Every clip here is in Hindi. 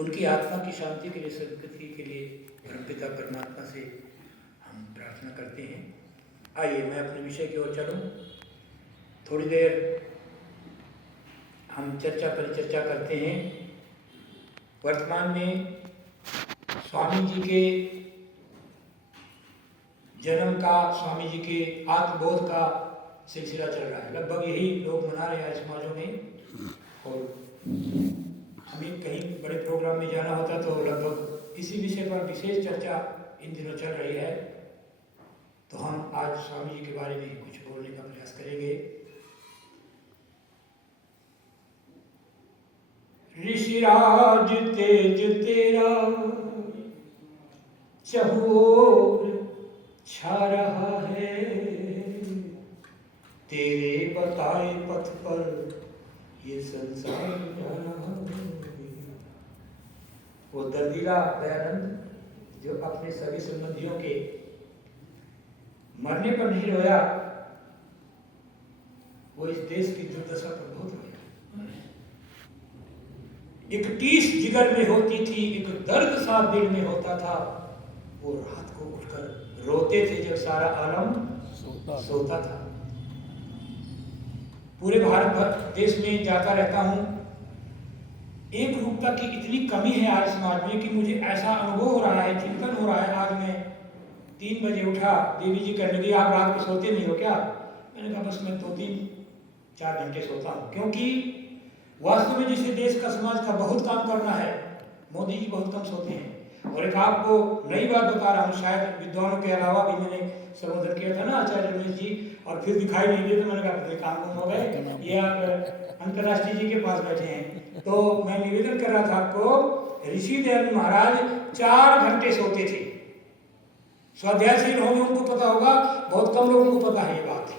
उनकी आत्मा की शांति के लिए, सद्गति के लिए परमपिता परमात्मा से हम प्रार्थना करते हैं। आइए मैं अपने विषय की ओर चलूं। थोड़ी देर हम परिचर्चा करते हैं। वर्तमान में स्वामी जी के जन्म का, स्वामी जी के आत्मबोध का सिलसिला चल रहा है। लगभग यही लोग मना रहे हैं समाजों में, और हमें कहीं बड़े प्रोग्राम में जाना होता तो लगभग इसी विषय पर विशेष चर्चा इन दिनों चल रही है। तो हम आज स्वामी जी के बारे में कुछ बोलने का प्रयास करेंगे। ऋषिराज तेज तेरा चहुओर छा रहा है, तेरे बताए पथ पर ये संसार जा रहा है। वो दर्दिला दयानंद जो अपने सभी संबंधियों के मरने पर नहीं रोया, वो इस देश की दुर्दशा पर बहुत रोया। एक टीस जिगर में होती थी, एक दर्द सा दिल में होता था। वो रात को उठकर रोते थे जब सारा आलम सोता था। पूरे भारत भर देश में जाता रहता हूँ। एक रूपता की इतनी कमी है आज समाज में कि मुझे ऐसा अनुभव हो रहा है, चिंतन हो रहा है। आज मैं 3 बजे उठा, देवी जी कहने लगी आप रात को सोते नहीं हो क्या? मैंने कहा बस मैं 2-3-4 घंटे सोता हूँ। क्योंकि वास्तव में जिसे देश का, समाज का बहुत काम करना है, मोदी जी बहुत कम सोते हैं। और एक आपको नई बात बता रहा हूँ, शायद विद्वानों के अलावा भी मैंने संबोधन किया था ना आचार्य रमेश जी, और फिर दिखाई नहीं दिए तो मैंने कहा काम कम हो गए, ये आप अंतर्राष्ट्रीय जी के पास बैठे हैं। तो मैं निवेदन कर रहा था आपको, ऋषि दयानंद महाराज 4 घंटे सोते थे। स्वाध्यायशील होंगे उनको पता होगा, बहुत कम लोगों को पता है ये बात।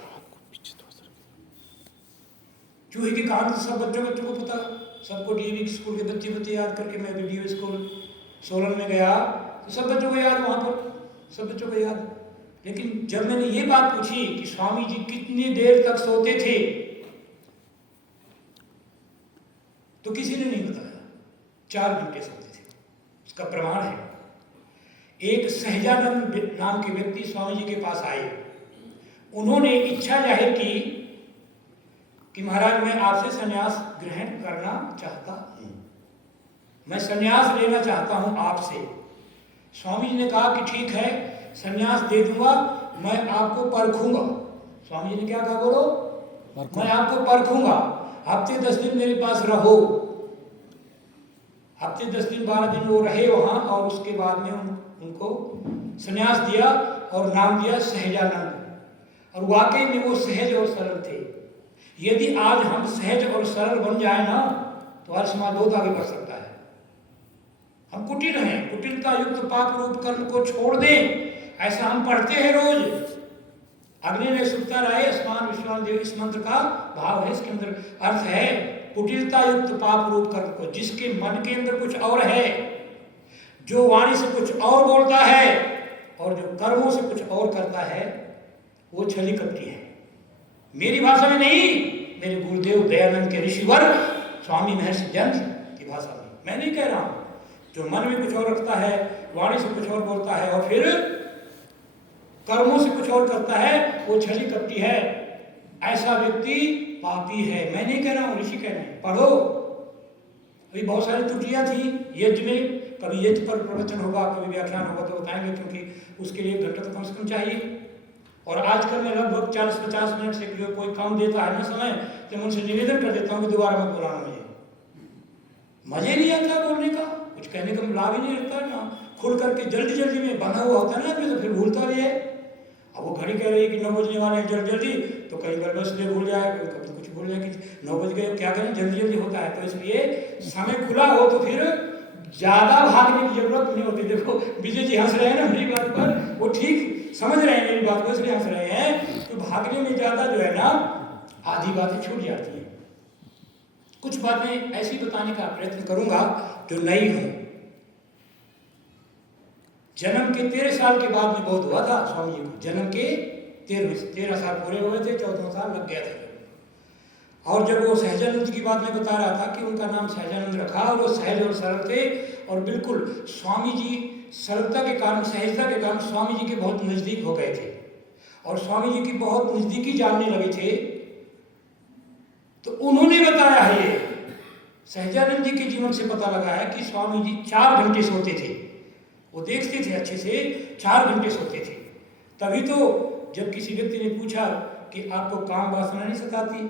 चूहे की कहानी सब बच्चों को पता, सबको डीएवी स्कूल के बच्चे याद करके मैं वीडियो स्कूल सोलन में गया तो सब बच्चों को याद, वहां पर सब बच्चों को याद। लेकिन जब मैंने ये बात पूछी कि स्वामी जी कितनी देर तक सोते थे, तो किसी ने नहीं बताया। 4 घंटे सोते थे। उसका प्रमाण है, एक सहजानंद नाम के व्यक्ति स्वामी जी के पास आए। उन्होंने इच्छा जाहिर की कि महाराज मैं आपसे संन्यास ग्रहण करना चाहता हूं, मैं संन्यास लेना चाहता हूं आपसे। स्वामी जी ने कहा कि ठीक है, संन्यास दे दूंगा, मैं आपको परखूंगा। स्वामी जी ने क्या कहा? बोलो, मैं आपको परखूंगा, हफ्ते 10 दिन मेरे पास रहो। हफ्ते 10 दिन 12 दिन वो रहे वहां, और उसके बाद में उनको संन्यास दिया और नाम दिया सहजानंद। और वाकई में वो सहज और सरल थे। यदि आज हम सहज और सरल बन जाए ना, तो आज समाज बहुत आगे बढ़ सकता है। हम कुटिल हैं, कुटिलता युक्त पाप रूप कर्म को छोड़ दें, ऐसा हम पढ़ते हैं रोज। अग्नि ने सुखता रहे आसमान विश्वान देव, इस मंत्र का भाव है, इसके अंदर अर्थ है कुटिलता युक्त पाप रूप कर्म को। जिसके मन के अंदर कुछ और है, जो वाणी से कुछ और बोलता है और जो कर्मों से कुछ और करता है, वो छली कपटी है। मेरी भाषा में नहीं, मेरे गुरुदेव दयानंद के ऋषिवर स्वामी महर्षि जैन की भाषा में। मैं नहीं कह रहा हूं। जो मन में कुछ और रखता है, वाणी से कुछ और बोलता है और फिर कर्मों से कुछ और करता है, वो छली कपटी है। ऐसा व्यक्ति पापी है। मैं नहीं कह रहा हूं, ऋषि कह रहे हैं। पढ़ो, अभी बहुत सारी त्रुटियां थी यज्ञ में। कभी यज्ञ पर प्रवचन होगा, कभी व्याख्यान होगा तो बताएंगे, क्योंकि उसके लिए घंटा तो कम से कम चाहिए। और आजकल मैं लगभग 40-50 मिनट से कोई काम देता है ना समय, तो मैं उनसे निवेदन कर देता हूँ कि दोबारा मत बुलाना। मुझे मजे नहीं आता बोलने का, कुछ कहने का लाभ ही नहीं रहता ना। खुल करके जल्दी में बना हुआ होता है ना आदमी, तो फिर भूलता भी है। अब वो घड़ी कह रही है कि 9 बजने वाले हैं, जल्दी, तो कई बार बस भूल जाए, कभी कुछ भूल जाए कि 9 बज गए, क्या करें, जल्दी होता है। तो इसलिए समय खुला हो तो फिर ज्यादा भागने की जरूरत नहीं होती। देखो विजय जी हंस रहे हैं ना मेरी बात पर, वो ठीक समझ रहे हैं मेरी बात को, इसलिए हंस रहे हैं। तो भागने में ज्यादा जो है ना, आधी बातें छूट जाती हैं। कुछ बातें ऐसी बताने का प्रयत्न करूंगा जो नई हो। जन्म के 13 साल के बाद में बहुत हुआ था स्वामी जी को। जन्म के 13 साल पूरे हुए थे, 14वां साल लग गया था। और जब वो सहजानंद की बात में बता रहा था कि उनका नाम सहजानंद रखा और वो सहज और सरल थे, और बिल्कुल स्वामी जी सरलता के कारण, सहजता के कारण स्वामी जी के बहुत नज़दीक हो गए थे और स्वामी जी की बहुत नज़दीकी जानने लगे थे। तो उन्होंने बताया है, ये सहजानंद जी के जीवन से पता लगा है कि स्वामी जी 4 घंटे सोते थे। वो देखते थे अच्छे से, 4 घंटे सोते थे। तभी तो जब किसी व्यक्ति ने पूछा कि आपको काम वासना नहीं सताती,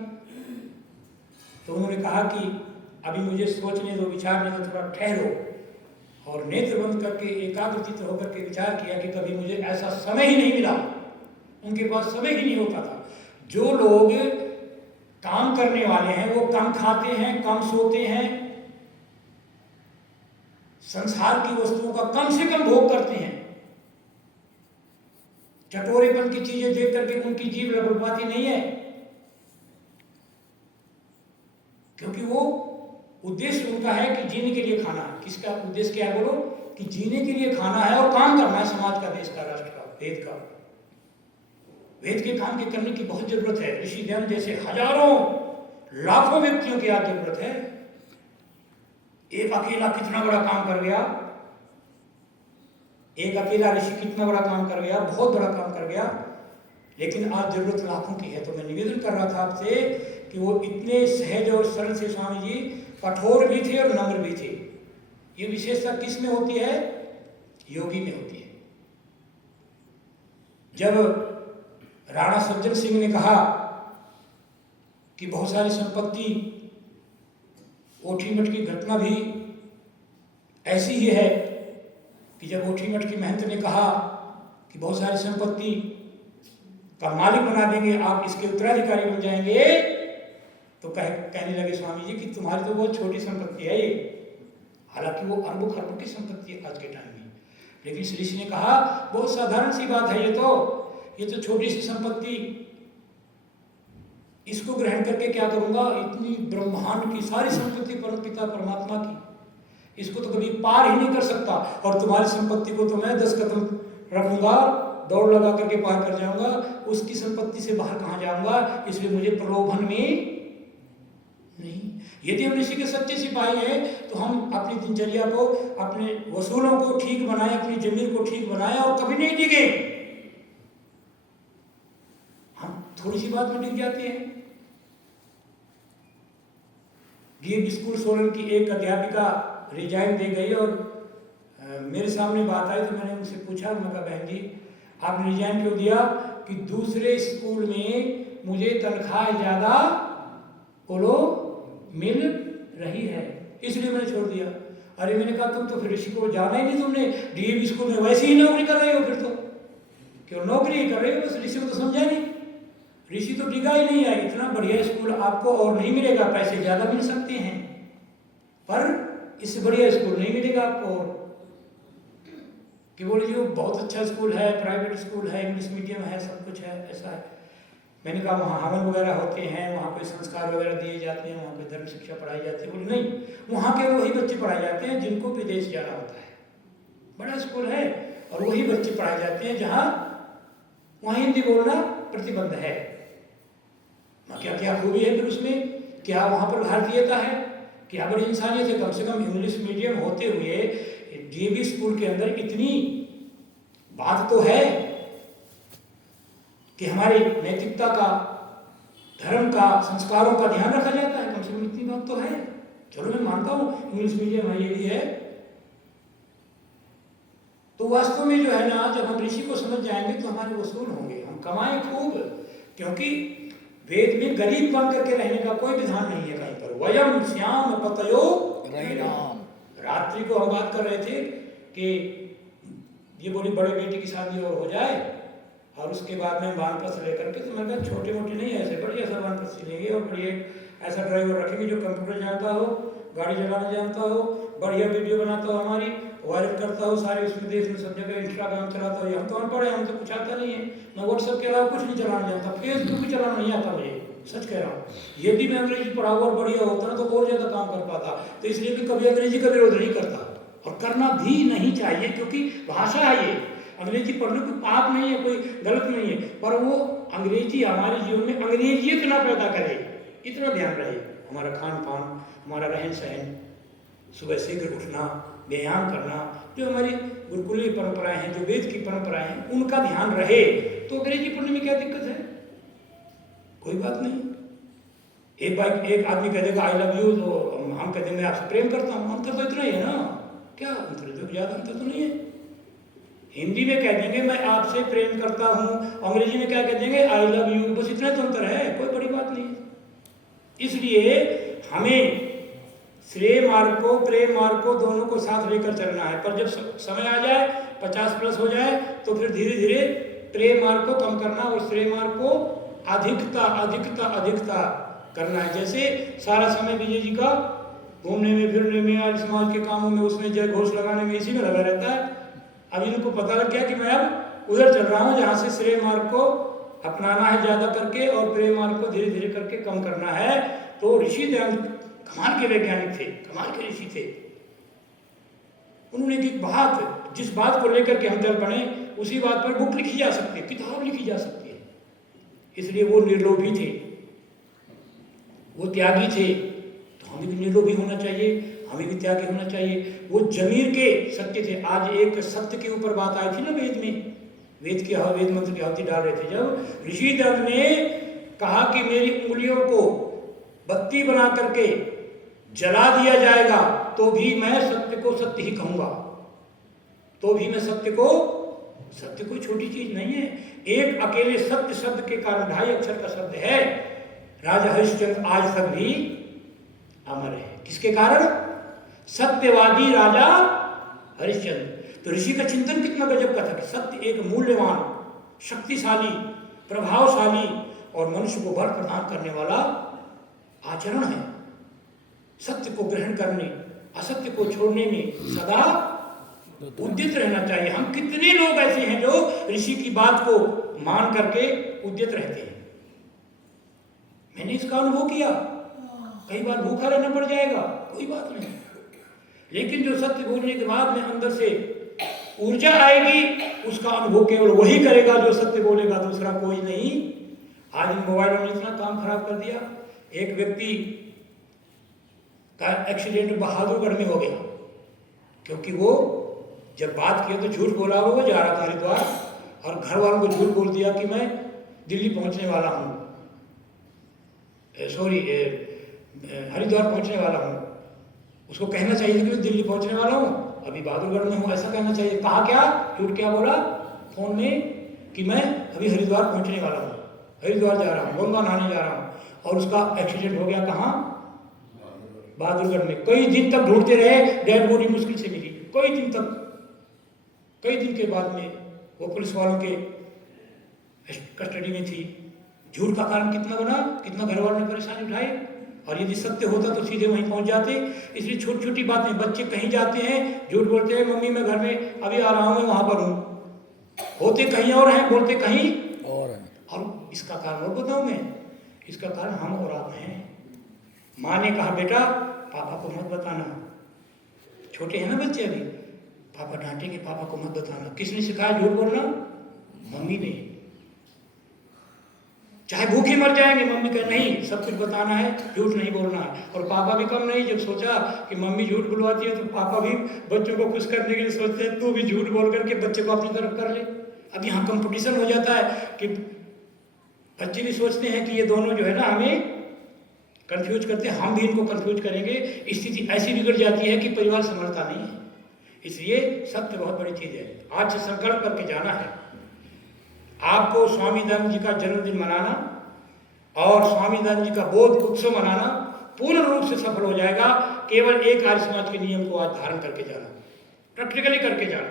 तो उन्होंने कहा कि अभी मुझे सोचने दो, विचारने दो, थोड़ा ठहरो। और नेत्र बंद करके एकाग्रचित्त होकर के विचार किया कि कभी मुझे ऐसा समय ही नहीं मिला, उनके पास समय ही नहीं होता था। जो लोग काम करने वाले हैं वो कम खाते हैं, कम सोते हैं, संसार की वस्तुओं का कम से कम भोग करते हैं, चटोरेपन की चीजें देख करके उनकी जीभ लपलपाती नहीं है, क्योंकि वो उद्देश्य उनका है कि जीने के लिए खाना। किसका उद्देश्य क्या है बोलो? कि जीने के लिए खाना है और काम करना है, समाज का, देश का, राष्ट्र का, वेद का। वेद के काम के करने की बहुत जरूरत है। ऋषि ध्यान जैसे हजारों लाखों व्यक्तियों की आज जरूरत है। एक अकेला कितना बड़ा काम कर गया, एक अकेला ऋषि कितना बड़ा काम कर गया, बहुत बड़ा काम कर गया। लेकिन आज जरूरत लाखों की है। तो मैं निवेदन कर रहा था आपसे कि वो इतने सहज और सरल से स्वामी जी, कठोर भी थे और नम्र भी थे। ये विशेषता किस में होती है? योगी में होती है। जब राणा सज्जन सिंह ने कहा कि बहुत सारी संपत्ति, ओठीमठ की घटना भी ऐसी ही है कि जब ओठीमठ की महंत ने कहा कि बहुत सारी संपत्ति का मालिक बना देंगे, आप इसके उत्तराधिकारी बन जाएंगे, तो कहने लगे स्वामी जी कि तुम्हारी तो बहुत छोटी संपत्ति है ये। हालांकि वो अरबों खरबों की संपत्ति है आज के टाइम में। लेकिन श्री ऋषि ने कहा बहुत साधारण सी बात है, ये तो छोटी सी संपत्ति, इसको ग्रहण करके क्या करूंगा? इतनी ब्रह्मांड की सारी संपत्ति परमपिता परमात्मा की, इसको तो कभी पार ही नहीं कर सकता। और तुम्हारी संपत्ति को तो मैं 10 कदम रखूंगा, दौड़ लगा करके पार कर जाऊंगा, उसकी संपत्ति से बाहर कहाँ जाऊंगा? इसलिए मुझे प्रलोभन में नहीं। यदि हम ऋषि के सच्चे सिपाही हैं तो हम अपनी दिनचर्या को, अपने वसूलों को ठीक बनाएं, अपनी जमीन को ठीक बनाएं और कभी नहीं डिगे। हम थोड़ी सी बात में डिग जाते हैं। डीएवी स्कूल सोलन की एक अध्यापिका रिजाइन दे गई और मेरे सामने बात आई तो मैंने उनसे पूछा, मैंने कहा बहन जी आपने रिजाइन क्यों दिया? कि दूसरे स्कूल में मुझे तनख्वाह ज़्यादा बोलो मिल रही है, इसलिए मैंने छोड़ दिया। अरे मैंने कहा तुम तो फिर ऋषि को जाना ही नहीं, तुमने डीएवी स्कूल में वैसे ही नौकरी कर रहे हो, फिर तो क्यों नौकरी ही कर रहे हो, बस ऋषि को तो समझा नहीं। ऋषि तो डिगा ही नहीं है। इतना बढ़िया स्कूल आपको और नहीं मिलेगा, पैसे ज़्यादा मिल सकते हैं पर इससे बढ़िया स्कूल नहीं मिलेगा आपको। और कि बोले जी वो बहुत अच्छा स्कूल है, प्राइवेट स्कूल है, इंग्लिश मीडियम है, सब कुछ है, ऐसा है। मैंने कहा वहाँ हवन वगैरह होते हैं, वहाँ पे संस्कार वगैरह दिए जाते हैं, वहाँ पे धर्म शिक्षा पढ़ाई जाती है। बोले नहीं, वहाँ के वही बच्चे पढ़ाए जाते हैं जिनको विदेश जाना होता है। बड़ा स्कूल है और वही बच्चे पढ़ाए जाते हैं जहाँ वहाँ हिंदी बोलना प्रतिबंध है। क्या क्या खूबी है फिर उसमें, क्या वहाँ पर भारतीयता है, क्या बड़ी इंसानियत है। कम से कम इंग्लिश मीडियम होते हुए डीएवी स्कूल के अंदर इतनी बात तो है कि हमारी नैतिकता का, धर्म का, संस्कारों का ध्यान रखा जाता है। कम से कम इतनी बात तो है। चलो मैं मानता हूँ इंग्लिश मीडियम है, ये भी है। तो वास्तव में जो है ना, जब हम ऋषि को समझ जाएंगे तो हमारे वसूल होंगे, हम कमाएं खूब। क्योंकि वेद में गरीब बन करके रहने का कोई विधान नहीं है कहीं पर। वयम श्याम पतयो रैनाम। रात्रि को हम बात कर रहे थे कि ये बोली बड़े बेटी की शादी और हो जाए और उसके बाद में वानप्रस्थ लेकर के, तो मैंने कहा छोटे मोटे नहीं, ऐसे बढ़िया सा वानप्रस्थ लेंगे और बढ़िया ऐसा ड्राइवर रखेंगे जो कंप्यूटर जानता हो, गाड़ी चलाना जानता हो, बढ़िया वीडियो बनाता हो, हमारी वायरल करता हो सारे उसमें, देश में सब जगह इंस्टाग्राम चलाता हो। हम तो अनपढ़ है, हम तो कुछ आता नहीं है, मैं व्हाट्सएप के अलावा कुछ नहीं चलाना जानता, फेसबुक भी चलाना नहीं आता मुझे, सच कह रहा हूँ। यदि मैं अंग्रेजी पढ़ा हुआ और बढ़िया होता ना तो और ज़्यादा काम कर पाता। तो इसलिए कि कभी अंग्रेजी का विरोध नहीं करता और करना भी नहीं चाहिए, क्योंकि भाषा है ये। अंग्रेजी पढ़ने कोई पाप नहीं है, कोई गलत नहीं है, पर वो अंग्रेजी हमारे जीवन में अंग्रेजियत ना पैदा करे। इतना ध्यान रहे, हमारा खान पान, हमारा रहन सहन, सुबह शीघ्र उठना, व्यायाम करना, जो हमारी गुरुकुलीय परंपराएं हैं, जो वेद की परंपराएं हैं, उनका ध्यान रहे तो अंग्रेजी पढ़ने में क्या दिक्कत है? कोई बात नहीं। एक आदमी कह देगा आई लव यू, तो हम कह देंगे मैं आपसे प्रेम करता हूँ, अंतर तो इतना ही है ना, क्या अंतर है? तो ज्यादा अंतर तो नहीं है। हिंदी में कह देंगे मैं आपसे प्रेम करता हूँ, अंग्रेजी में क्या कह देंगे आई लव यू, बस इतना तो अंतर है, कोई बड़ी बात नहीं है। इसलिए हमें श्रेय मार्ग को, प्रेम मार्ग को, दोनों को साथ लेकर चलना है। पर जब समय आ जाए, 50 प्लस हो जाए, तो फिर धीरे धीरे प्रेम मार्ग को कम करना और श्रेय मार्ग को अधिकता अधिकता अधिकता करना है। जैसे सारा समय विजय जी का घूमने में, फिरने में, आज समाज के कामों में, उसमें जय घोष लगाने में, इसी में लगा रहता है। अब इनको पता लग गया कि मैं अब उधर चल रहा हूँ जहाँ से श्रेय मार्ग को अपनाना है ज़्यादा करके और प्रेम मार्ग को धीरे धीरे करके कम करना है। तो ऋषि दयानंद कमाल के वैज्ञानिक थे, कमाल के ऋषि थे। उन्होंने एक बात, जिस बात को लेकर के हम चल पड़े, उसी बात पर बुक लिखी जा सकती है, किताब लिखी जा सकती है। इसलिए वो निर्लोभी थे, वो त्यागी थे, तो हमें भी निर्लोभी होना चाहिए, हमें भी त्यागी होना चाहिए। वो जमीर के सत्य थे। आज एक सत्य के ऊपर बात आई थी ना वेद में, वेद मंत्र की आहुति डाल रहे थे, जब ऋषि दल ने कहा कि मेरी उंगलियों को बत्ती बना करके जला दिया जाएगा तो भी मैं सत्य को सत्य ही कहूंगा, तो भी मैं सत्य कोई छोटी चीज नहीं है। एक अकेले सत्य शब्द के कारण 2.5 अक्षर का शब्द है, राजा हरिश्चंद्र आज तक भी अमर है। किसके कारण? सत्यवादी राजा हरिश्चंद्र। तो ऋषि का चिंतन कितना गजब का था कि सत्य एक मूल्यवान, शक्तिशाली, प्रभावशाली और मनुष्य को बल प्रदान करने वाला आचरण है। सत्य को ग्रहण करने, असत्य को छोड़ने में सदा उद्यत रहना चाहिए। हम कितने लोग ऐसे हैं जो ऋषि की बात को मान करके उद्यत रहते हैं। मैंने इसका अनुभव किया, कई बार भूखा रहना पड़ जाएगा, कोई बात नहीं, लेकिन जो सत्य बोलने के बाद में अंदर से ऊर्जा आएगी, उसका अनुभव केवल वही करेगा जो सत्य बोलेगा, दूसरा कोई नहीं। आज इन मोबाइलों ने इतना काम खराब कर दिया। एक व्यक्ति का एक्सीडेंट बहादुरगढ़ में हो गया, क्योंकि वो जब बात किया तो झूठ बोला, वो जा रहा था हरिद्वार, और घर वालों को झूठ बोल दिया कि मैं दिल्ली पहुंचने वाला हूँ, हरिद्वार पहुंचने वाला हूँ। उसको कहना चाहिए कि मैं दिल्ली पहुंचने वाला हूँ, अभी बहादुरगढ़ में हूँ, ऐसा कहना चाहिए। कहा क्या? झूठ क्या बोला फोन में कि मैं अभी हरिद्वार पहुंचने वाला हूँ, हरिद्वार जा रहा हूँ, गंगा नहाने जा रहा हूँ, और उसका एक्सीडेंट हो गया। कहाँ? बहादुरगढ़ में। कई दिन तक ढूंढते रहे, डेड बॉडी मुश्किल से मिली, कई दिन तक। कई दिन के बाद में वो पुलिस वालों के कस्टडी में थी। झूठ का कारण कितना बना, कितना घर वालों ने परेशानी उठाई, और यदि सत्य होता तो सीधे वहीं पहुंच जाते। इसलिए छोटी छोटी बातें, बच्चे कहीं जाते हैं, झूठ बोलते हैं, मम्मी मैं घर में अभी आ रहा हूँ, मैं वहां पर हूँ, होते कहीं और हैं, बोलते कहीं और हैं। और इसका कारण और बताऊं मैं, इसका कारण हम और आप हैं। माँ ने कहा बेटा पापा को मत बताना, छोटे हैं ना बच्चे अभी, पापा डांटेंगे, पापा को मत बताना। किसने सिखाया झूठ बोलना? मम्मी ने। चाहे भूखे मर जाएंगे, मम्मी कहे नहीं सब कुछ बताना है, झूठ नहीं बोलना है। और पापा भी कम नहीं, जब सोचा कि मम्मी झूठ बुलवाती है तो पापा भी बच्चों को खुश करने के लिए सोचते हैं तू भी झूठ बोल करके बच्चे को अपनी तरफ कर ले। अब यहाँ कंपटीशन हो जाता है कि बच्चे भी सोचते हैं कि ये दोनों जो है ना हमें कंफ्यूज करते हैं, हम भी इनको कंफ्यूज करेंगे। स्थिति ऐसी बिगड़ जाती है कि परिवार संभलता नहीं है। इसलिए सत्य बहुत बड़ी चीज है। आज से संकल्प करके जाना है आपको, स्वामी दयानंद जी का जन्मदिन मनाना और स्वामी दयानंद जी का बोध उत्सव मनाना पूर्ण रूप से सफल हो जाएगा। केवल एक आर्य समाज के नियम को आज धारण करके जाना, प्रैक्टिकली करके जाना,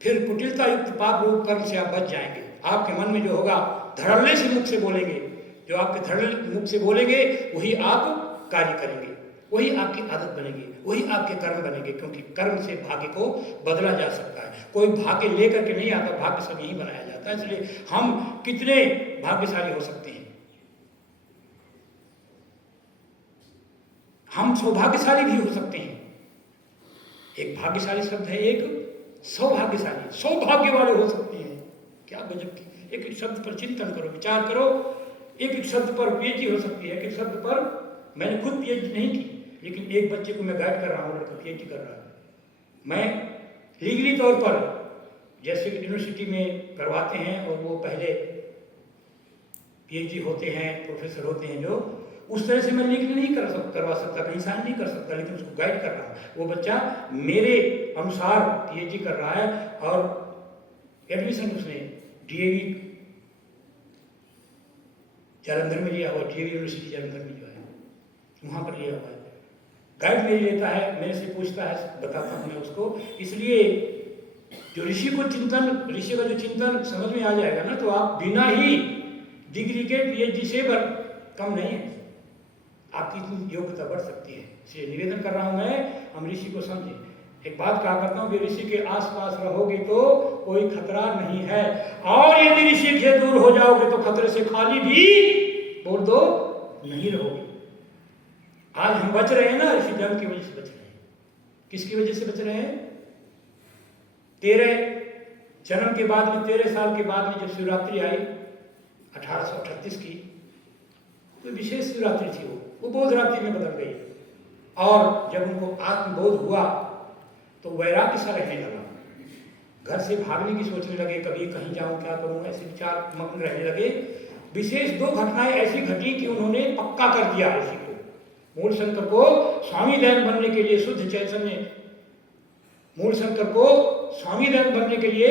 फिर कुटिलता युक्त पाप रूप कर्म से आप बच जाएंगे। आपके मन में जो होगा धड़ल्ले से मुख से बोलेंगे, जो आपके धड़ल्ले मुख से बोलेंगे वही आप कार्य करेंगे, वही आपकी आदत बनेगी, वही आपके कर्म बनेंगे। क्योंकि कर्म से भाग्य को बदला जा सकता है, कोई भाग्य लेकर के नहीं आता, भाग्य सब यही बनाया जाता है। इसलिए हम कितने भाग्यशाली हो सकते हैं, हम सौभाग्यशाली भी हो सकते हैं। एक भाग्यशाली शब्द है, एक सौभाग्यशाली, सौभाग्य वाले हो सकते हैं। क्या गजब की एक शब्द पर चिंतन करो, विचार करो। एक एक शब्द पर पीएचडी हो सकती है, एक एक शब्द पर। मैंने खुद पीएचडी नहीं की, लेकिन एक बच्चे को मैं गाइड कर रहा हूँ, लड़का पीएचडी कर रहा है। मैं लीगली तौर पर, जैसे कि यूनिवर्सिटी में करवाते हैं और वो पहले पीएचडी होते हैं, प्रोफेसर होते हैं, जो उस तरह से मैं लीगली नहीं करवा सकता, कहीं साइन नहीं कर सकता, लेकिन उसको गाइड कर रहा हूँ। वो बच्चा मेरे अनुसार पीएचडी कर रहा है और एडमिशन उसने डीएवी जालंधर में लिया हुआ, डीएवी यूनिवर्सिटी जालंधर में जो है वहाँ पर लिया हुआ है। गाइड मेरी लेता है, मेरे से पूछता है, बताता हूँ मैं उसको। इसलिए जो ऋषि का जो चिंतन समझ में आ जाएगा ना, तो आप बिना ही डिग्री के पीएचडी से कम नहीं है, आपकी इतनी योग्यता बढ़ सकती है। इसलिए निवेदन कर रहा हूँ मैं, हम ऋषि को समझें। एक बात कहा करता हूँ कि ऋषि के आसपास रहोगे तो कोई खतरा नहीं है, और यदि ऋषि से दूर हो जाओगे तो खतरे से खाली भी बोल दो नहीं रहोगे। आज हम बच रहे हैं ना, ऋषि जन्म की वजह से बच रहे हैं। किसकी वजह से बच रहे हैं? 13 जन्म के बाद में, 13 साल के बाद में जब शिवरात्रि आई 1838 की, तो विशेष शिवरात्रि थी, वो बोध रात्रि में बदल गई। और जब उनको आत्मबोध हुआ तो वैराग्य सा रहने लगा, घर से भागने की सोचने लगे, कभी कहीं जाऊं, क्या करूं, ऐसे विचार मग्न रहने लगे। विशेष 2 घटनाएं ऐसी घटी कि उन्होंने पक्का कर दिया ऋषि को, मूल शंकर को स्वामी दयानंद बनने के लिए, शुद्ध चैतन्य मूल शंकर को स्वामी दयानंद बनने के लिए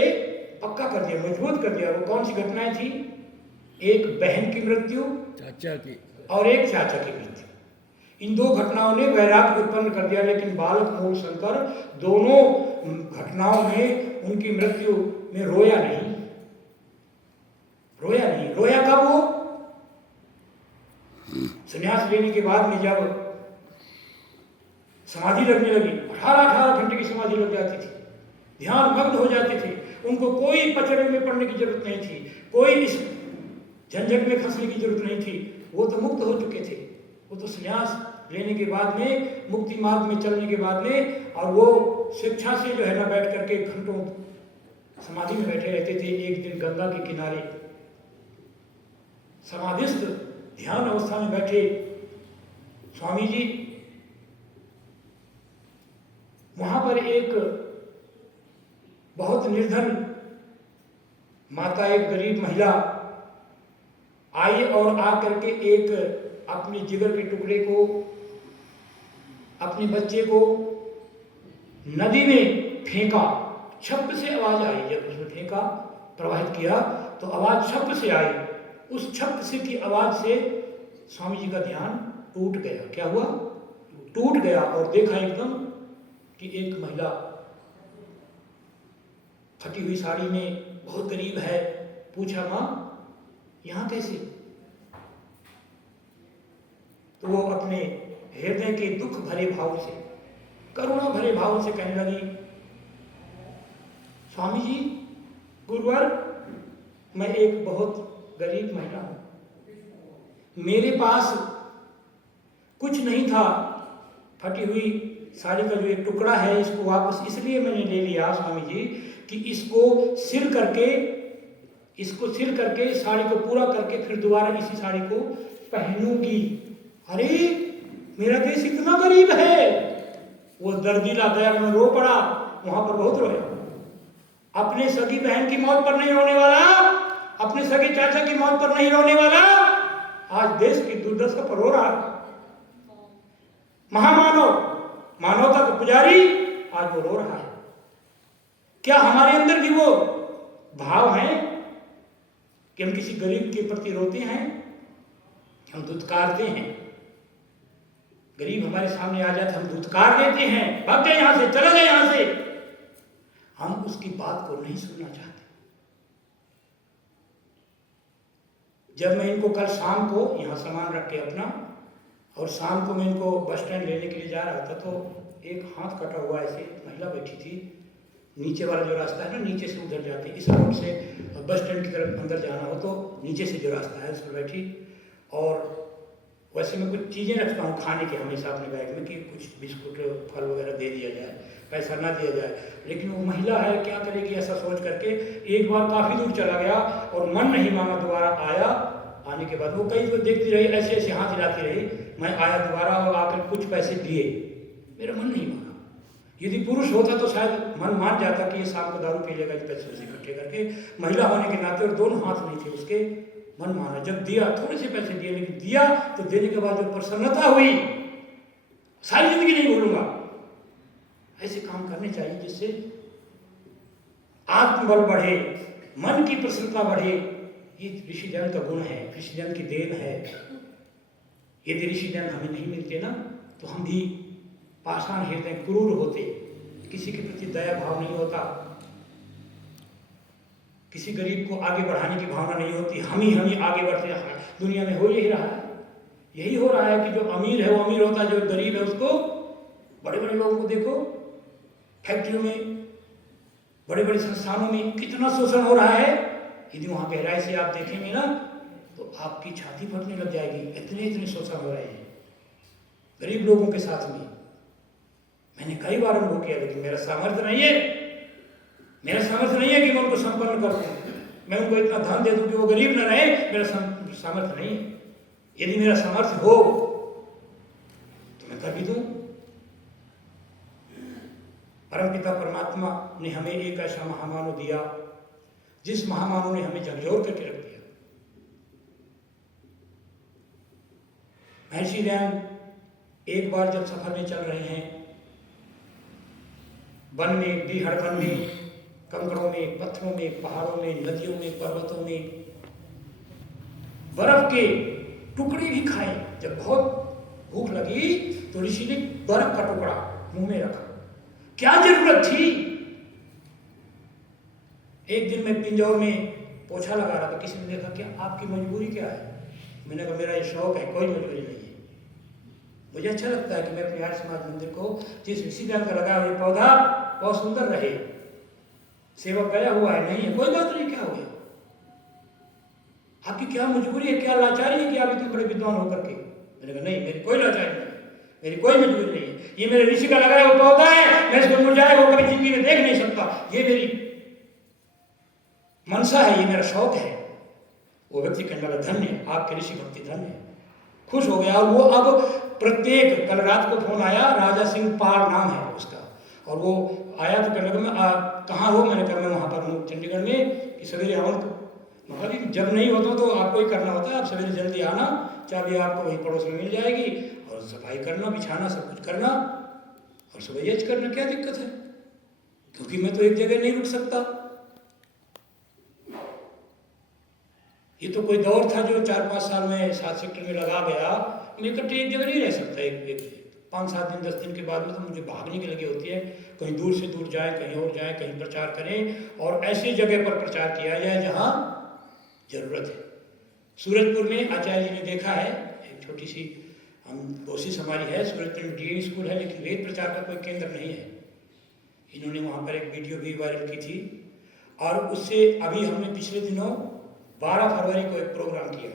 पक्का कर दिया, मजबूत कर दिया। वो कौन सी घटनाएं थी? एक बहन की मृत्यु, चाचा की, और एक चाचा की मृत्यु। इन 2 घटनाओं ने वैराग्य उत्पन्न कर दिया, लेकिन बालक मूल शंकर दोनों घटनाओं में, उनकी मृत्यु में रोया नहीं। रोया कब? वो संन्यास लेने के बाद में जब समाधि लगने लगी, 18 घंटे की समाधि लग जाती थी, ध्यान मग्न हो जाते थे, उनको कोई पचड़े में पड़ने की जरूरत नहीं थी, कोई इस झंझट में फंसने की जरूरत नहीं थी। वो तो मुक्त हो चुके थे, वो तो संन्यास लेने के बाद में, मुक्ति मार्ग में चलने के बाद में, और वो शिक्षा से जो है ना बैठ करके घंटों समाधि में बैठे रहते थे। एक दिन गंगा के किनारे समाधिस्थ ध्यान अवस्था में बैठे स्वामी जी, वहां पर एक बहुत निर्धन माता, एक गरीब महिला आई और आकर के एक अपने जिगर के टुकड़े को, अपने बच्चे को नदी में फेंका। छप से आवाज आई, जब उसने फेंका, प्रवाहित किया, तो आवाज छप से आई। उस छप से की आवाज से स्वामी जी का ध्यान टूट गया। क्या हुआ? टूट गया। और देखा एकदम कि एक महिला फटी हुई साड़ी में बहुत करीब है। पूछा, मां यहां कैसे? तो वो अपने हृदय के दुख भरे भाव से, करुणा भरे भाव से कहने लगी, स्वामी जी, गुरुवर, मैं एक बहुत गरीब महिला हूं, मेरे पास कुछ नहीं था, फटी हुई साड़ी का जो एक टुकड़ा है, इसको वापस इसलिए मैंने ले लिया स्वामी जी कि इसको सिल करके साड़ी को पूरा करके फिर दोबारा इसी साड़ी को पहनूंगी। अरे मेरा देश इतना गरीब है। वो दर्दीला दया में रो पड़ा, वहां पर बहुत रोया। अपने सगी बहन की मौत पर नहीं रोने वाला, अपने सगे चाचा की मौत पर नहीं रोने वाला, आज देश की दुर्दशा पर रो रहा। महामानव, मानवता का पुजारी, आज वो रो रहा है। क्या हमारे अंदर भी वो भाव है कि हम किसी गरीब के प्रति रोते हैं, हम दुत्कारते हैं? गरीब हमारे सामने आ जाए तो हम दुत्कार देते हैं, भाग जाए यहां से, चला जाए यहां से। हम उसकी बात को नहीं सुनना चाहते। जब मैं इनको कल शाम को यहाँ सामान रख के अपना, और शाम को मैं इनको बस स्टैंड लेने के लिए जा रहा था, तो एक हाथ कटा हुआ ऐसे महिला बैठी थी। नीचे वाला जो रास्ता है ना, नीचे से उधर जाते, इस रोड से बस स्टैंड की तरफ अंदर जाना हो तो नीचे से जो रास्ता है उस पर बैठी। और वैसे मैं कुछ चीज़ें रखता हूँ खाने के हमेशा अपने बैग में, कि कुछ बिस्कुट फल वगैरह दे दिया जाए, पैसा ना दिया जाए। लेकिन वो महिला है, क्या करेगी, ऐसा सोच करके एक बार काफ़ी दूर चला गया और मन नहीं माना, दोबारा आया, आने के बाद वो कई तो देखती रही, ऐसे ऐसे हाथ हिलाती रही। मैं आया दोबारा और आकर कुछ पैसे दिए, मेरा मन नहीं माना। यदि पुरुष होता तो शायद मन मान जाता कि ये शाम को दारू पी लेगा पैसे उसे इकट्ठे करके। महिला होने के नाते और दोनों हाथ नहीं थे उसके, मन माना। जब दिया, थोड़े से पैसे दिए, लेकिन दिया तो देने के बाद जो प्रसन्नता हुई, सारी जिंदगी नहीं भूलूंगा। ऐसे काम करने चाहिए जिससे आत्मबल बढ़े, मन की प्रसन्नता बढ़े। ये ऋषिजन का गुण है, ऋषिजन की देन है। यदि ऋषिजन हमें नहीं मिलते ना तो हम भी पाषाण हृदय क्रूर होते, किसी के प्रति दया भाव नहीं होता, किसी गरीब को आगे बढ़ाने की भावना नहीं होती। हम ही आगे बढ़ते हैं। दुनिया में हो यही रहा है, यही हो रहा है कि जो अमीर है वो अमीर होता है, जो गरीब है उसको, बड़े बड़े लोगों को देखो फैक्ट्रियों में, बड़े बड़े संस्थानों में कितना शोषण हो रहा है। यदि वहां गहराई से आप देखेंगे ना तो आपकी छाती फटने लग जाएगी। इतने इतने शोषण हो रहे हैं गरीब लोगों के साथ में। मैंने कई बार अनुभव किया, लेकिन मेरा सामर्थ्य नहीं है, मेरा सामर्थ्य नहीं है कि मैं उनको संपन्न कर दूं, मैं उनको इतना धन दे दूं कि वो गरीब न रहे। मेरा सामर्थ्य नहीं है। यदि मेरा सामर्थ्य हो तो मैं कर भी दूं। परमपिता परमात्मा ने हमें एक ऐसा महामानव दिया जिस महामानव ने हमें झकझोर करके रख दिया। महर्षि दयानंद एक बार जब सफर में चल रहे हैं, वन में, बीहड़ वन में, कंकड़ों में, पत्थरों में, पहाड़ों में, नदियों में, पर्वतों में बर्फ के टुकड़े भी खाए। जब बहुत भूख लगी तो ऋषि ने बर्फ का टुकड़ा मुंह में रखा। क्या जरूरत थी? एक दिन मैं पिंजौर में पोछा लगा रहा था, किसी ने देखा, क्या आपकी मजबूरी क्या है? मैंने कहा मेरा ये शौक है, कोई मजबूरी नहीं है। मुझे अच्छा लगता है कि मैं अपने आर्य समाज मंदिर को जिस ऋषिदान का लगाया हुआ पौधा बहुत सुंदर रहे। सेवक गया हुआ है, नहीं है, कोई बात नहीं, क्या हो गया? आपकी क्या मजबूरी है, क्या लाचारी है कि आप इतने बड़े विद्वान होकर के? मैंने कहा नहीं, मेरी कोई लाचारी नहीं, मेरी कोई मजबूरी नहीं है। ये मेरे ऋषि का लगाया हुआ पौधा है, मैं इसको मुरझाए वो कभी जिंदगी में देख नहीं सकता। ये मेरी मनसा है, ये मेरा शौक है। वो व्यक्ति कहने लगा धन्य, आपके ऋषि भक्ति धन्य है। खुश हो गया। और वो अब प्रत्येक, कल रात को फोन आया, राजा सिंह पाल नाम है उसका, और वो आया तो कहने लगा मैं कहाँ हो? मैंने कहा मैं वहाँ पर हूँ चंडीगढ़ में, कि सवेरे आओ। मतलब जब नहीं होता तो आपको ही करना होता है, आप सवेरे जल्दी आना, चाबी आपको वहीं पड़ोस में मिल जाएगी, और सफाई करना, बिछाना, सब कुछ करना, और सुबह यज करना। क्या दिक्कत है? क्योंकि मैं तो एक जगह नहीं रुक सकता। ये तो कोई दौर था जो 4-5 साल में 7 सेक्टर में लगा गया। मैं इकट्ठे एक जगह नहीं रह सकता। एक 5-7 दिन 10 दिन के बाद में तो मुझे भागने की लगी होती है, कहीं दूर से दूर जाए, कहीं और जाए, कहीं प्रचार करें, और ऐसी जगह पर प्रचार किया जाए जहाँ जरूरत है। सूरजपुर में आचार्य जी ने देखा है, एक छोटी सी कोशिश हमारी है, सूरजपुर में डीएवी स्कूल है, लेकिन वेद प्रचार का कोई केंद्र नहीं है। इन्होंने वहाँ पर एक वीडियो भी वायरल की थी, और उससे अभी हमने पिछले दिनों 12 फरवरी को एक प्रोग्राम किया।